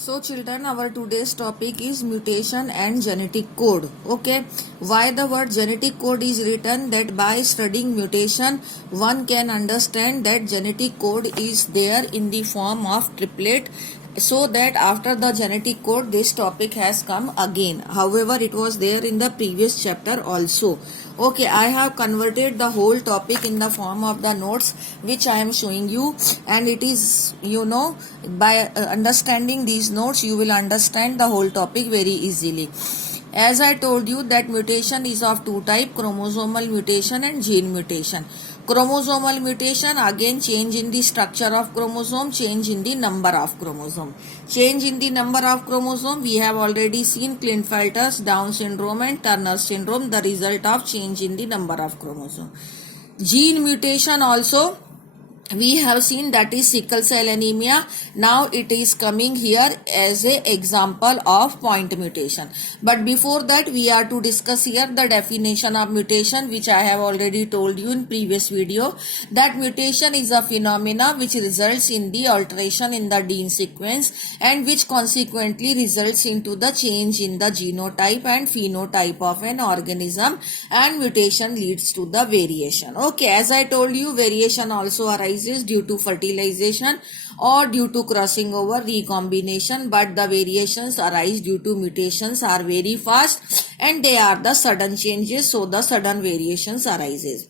So children, our today's topic is mutation and genetic code. Okay, why the word genetic code is written? That by studying mutation, one can understand that genetic code is there in the form of triplet. So that after the genetic code, this topic has come again. However, it was there in the previous chapter also. Okay, I have converted the whole topic in the form of the notes which I am showing you, and it is, by understanding these notes you will understand the whole topic very easily. As I told you that mutation is of two types, chromosomal mutation and gene mutation. Chromosomal mutation, again change in the structure of chromosome, change in the number of chromosome. Change in the number of chromosome, we have already seen Klinefelter's Down syndrome and Turner syndrome, the result of change in the number of chromosome. Gene mutation also we have seen, that is sickle cell anemia. Now it is coming here as a example of point mutation. But before that, we are to discuss here the definition of mutation, which I have already told you in previous video. That mutation is a phenomena which results in the alteration in the gene sequence and which consequently results into the change in the genotype and phenotype of an organism, and mutation leads to the variation. Okay, as I told you, variation also arises due to fertilization or due to crossing over, recombination, but the variations arise due to mutations are very fast and they are the sudden changes, so the sudden variations arises.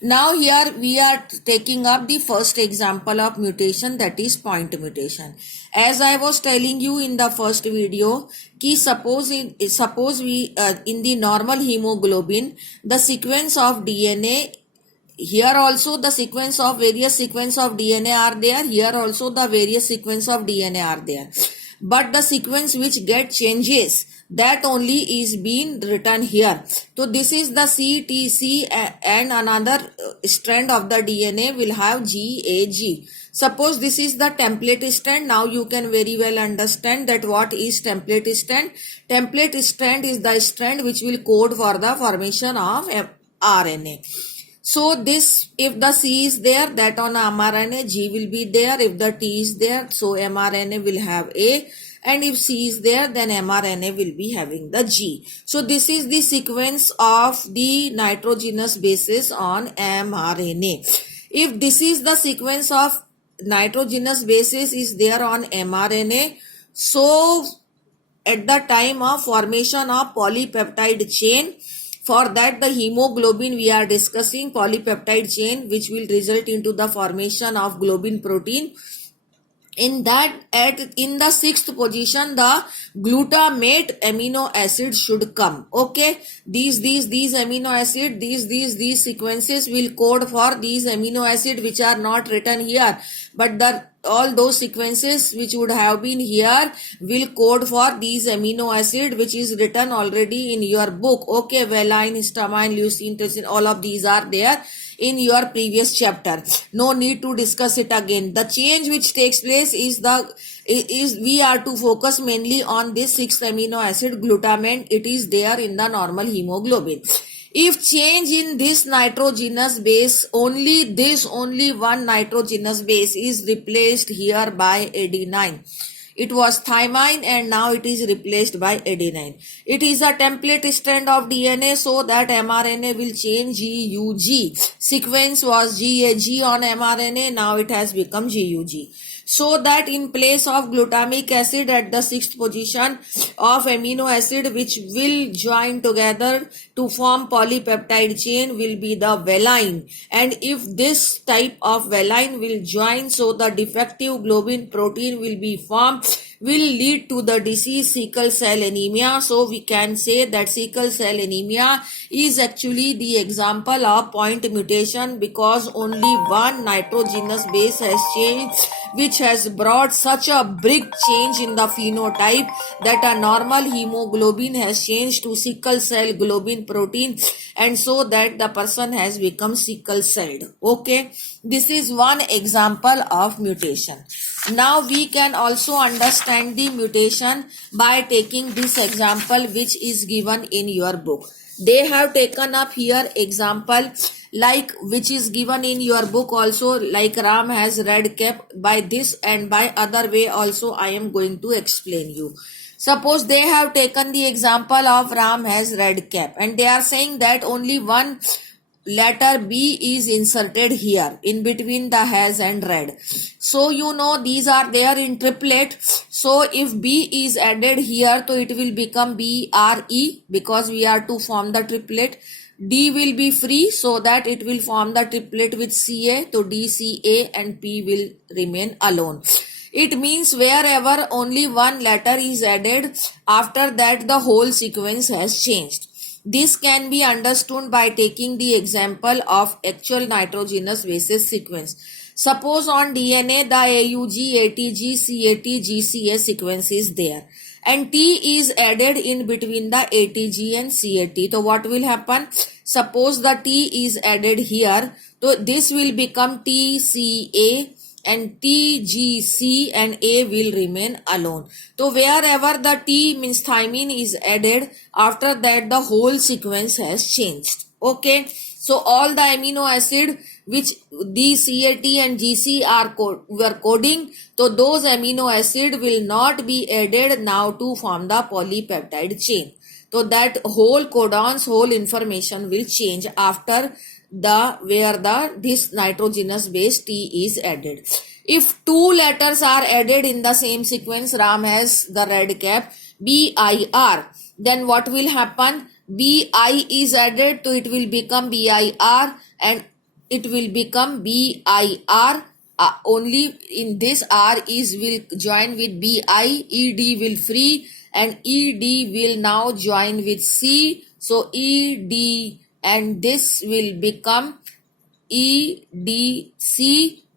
Now here we are taking up the first example of mutation, that is point mutation. As I was telling you in the first video, suppose we in the normal hemoglobin, the sequence of DNA, here also the sequence of various sequence of DNA are there, here also the various sequence of DNA are there, but the sequence which get changes, that only is being written here. So this is the CTC and another strand of the DNA will have GAG. Suppose this is the template strand. Now you can very well understand that what is template strand. Template strand is the strand which will code for the formation of RNA. So this, if the C is there, that on mRNA, G will be there. If the T is there, so mRNA will have A. And if C is there, then mRNA will be having the G. So this is the sequence of the nitrogenous bases on mRNA. If this is the sequence of nitrogenous bases is there on mRNA, so at the time of formation of polypeptide chain, for that the hemoglobin we are discussing, polypeptide chain which will result into the formation of globin protein. In that, in the sixth position, the glutamate amino acid should come. Okay, these amino acid, these sequences will code for these amino acid which are not written here, but all those sequences which would have been here will code for these amino acid which is written already in your book. Okay, valine, histamine, leucine, trypsin, all of these are there in your previous chapter. No need to discuss it again. The change which takes place is we are to focus mainly on this sixth amino acid glutamate. It is there in the normal hemoglobin. If change in this nitrogenous base, only one nitrogenous base is replaced here by adenine. It was thymine and now it is replaced by adenine. It is a template strand of DNA, so that mRNA will change GUG. Sequence was GAG on mRNA, now it has become GUG. So that in place of glutamic acid at the sixth position of amino acid which will join together to form polypeptide chain will be the valine. And if this type of valine will join, so the defective globin protein will be formed, will lead to the disease sickle cell anemia. So we can say that sickle cell anemia is actually the example of point mutation, because only one nitrogenous base has changed, which has brought such a big change in the phenotype that a normal hemoglobin has changed to sickle cell globin protein, and so that the person has become sickle celled. Okay, this is one example of mutation. Now we can also understand the mutation by taking this example which is given in your book. They have taken up here example like which is given in your book also, like Ram has red cap. By this and by other way also I am going to explain you. Suppose they have taken the example of Ram has red cap and they are saying that only one letter B is inserted here in between the has and red. So you know these are there in triplet. So if B is added here, so it will become BRE because we are to form the triplet. D will be free so that it will form the triplet with CA. So DCA and P will remain alone. It means wherever only one letter is added, after that the whole sequence has changed. This can be understood by taking the example of actual nitrogenous bases sequence. Suppose on DNA the AUG, ATG, CAT, GCA sequence is there and T is added in between the ATG and CAT. So what will happen? Suppose the T is added here. So this will become TCA and TGC and A will remain alone. So wherever the T means thymine is added, after that the whole sequence has changed. Okay. So all the amino acid which the CAT and GC were coding, so those amino acid will not be added now to form the polypeptide chain. So that whole codons, whole information will change after this nitrogenous base T is added. If two letters are added in the same sequence, Ram has the red cap, BIR, then what will happen? BI is added, so it will become BIR and it will become BIR. Only in this R is will join with BI, ED will free and ED will now join with C. So ED and this will become EDC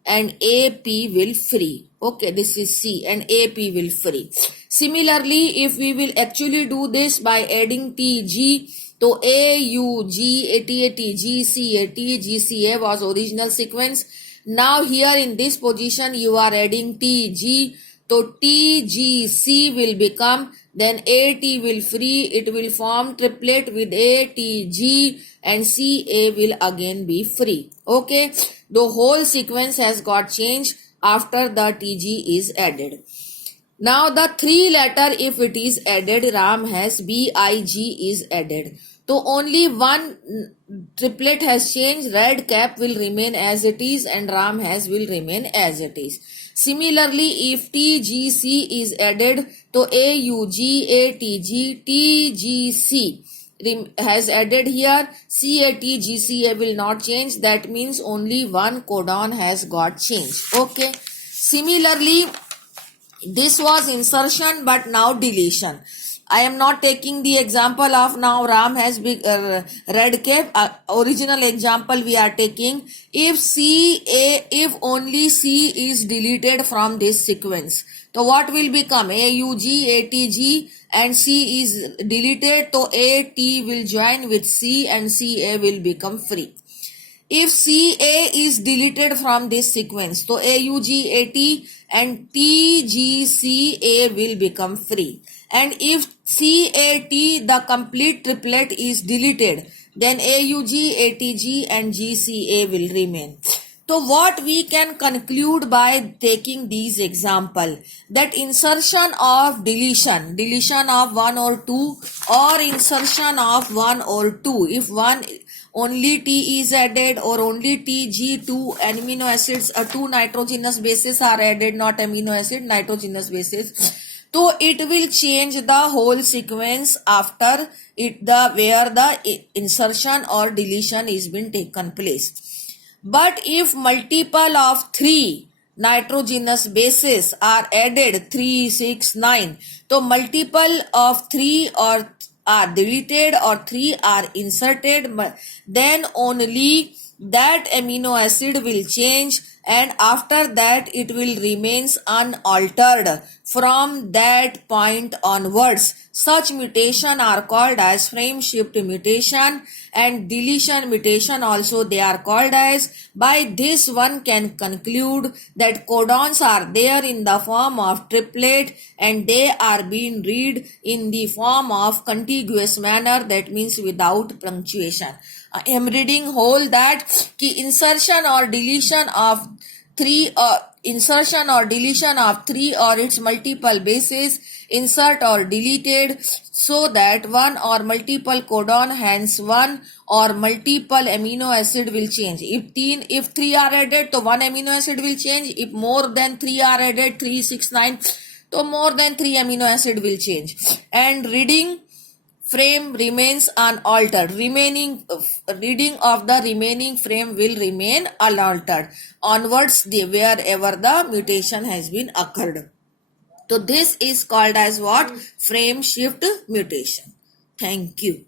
and AP will free. Okay, this is C and AP will free. Similarly, if we will actually do this by adding TG, so AUG, ATAT, GCAT, GCA was original sequence. Now here in this position you are adding TG, so TGC will become, then AT will free, it will form triplet with ATG and CA will again be free. Okay, the whole sequence has got changed after the TG is added. Now the three letter if it is added, Ram has BIG is added. So only one triplet has changed, red cap will remain as it is and Ram has will remain as it is. Similarly, if TGC is added, so AUG, ATG, TGC has added here, CAT, GCA will not change. That means only one codon has got changed. Okay. Similarly, this was insertion but now deletion. I am not taking the example of now Ram has big red cap. Original example we are taking. If only C is deleted from this sequence, so what will become? AUG, ATG and C is deleted. So AT will join with C and CA will become free. If CA is deleted from this sequence, so AUG, AT and TGCA will become free. And if CAT, the complete triplet is deleted, then AUG, ATG and GCA will remain. So what we can conclude by taking these example, that insertion of deletion of 1 or 2 or insertion of 1 or 2, if one only T is added or only TG, two amino acids, two nitrogenous bases are added, not amino acid, nitrogenous bases. So it will change the whole sequence after it where the insertion or deletion is been taken place. But if multiple of 3 nitrogenous bases are added, 3, 6, 9, so multiple of 3 or are deleted or 3 are inserted, then only that amino acid will change and after that it will remains unaltered from that point onwards. Such mutation are called as frame shift mutation and deletion mutation also they are called as. By this one can conclude that codons are there in the form of triplet and they are being read in the form of contiguous manner, that means without punctuation. I am reading whole that ki insertion or deletion of three or its multiple bases insert or deleted so that one or multiple codon, hence one or multiple amino acid will change. If three are added, तो one amino acid will change. If more than three are added, 3, 6, 9, तो more than three amino acid will change. And reading frame remains unaltered. Reading of the remaining frame will remain unaltered onwards wherever the mutation has been occurred. So this is called as what? Frame shift mutation. Thank you.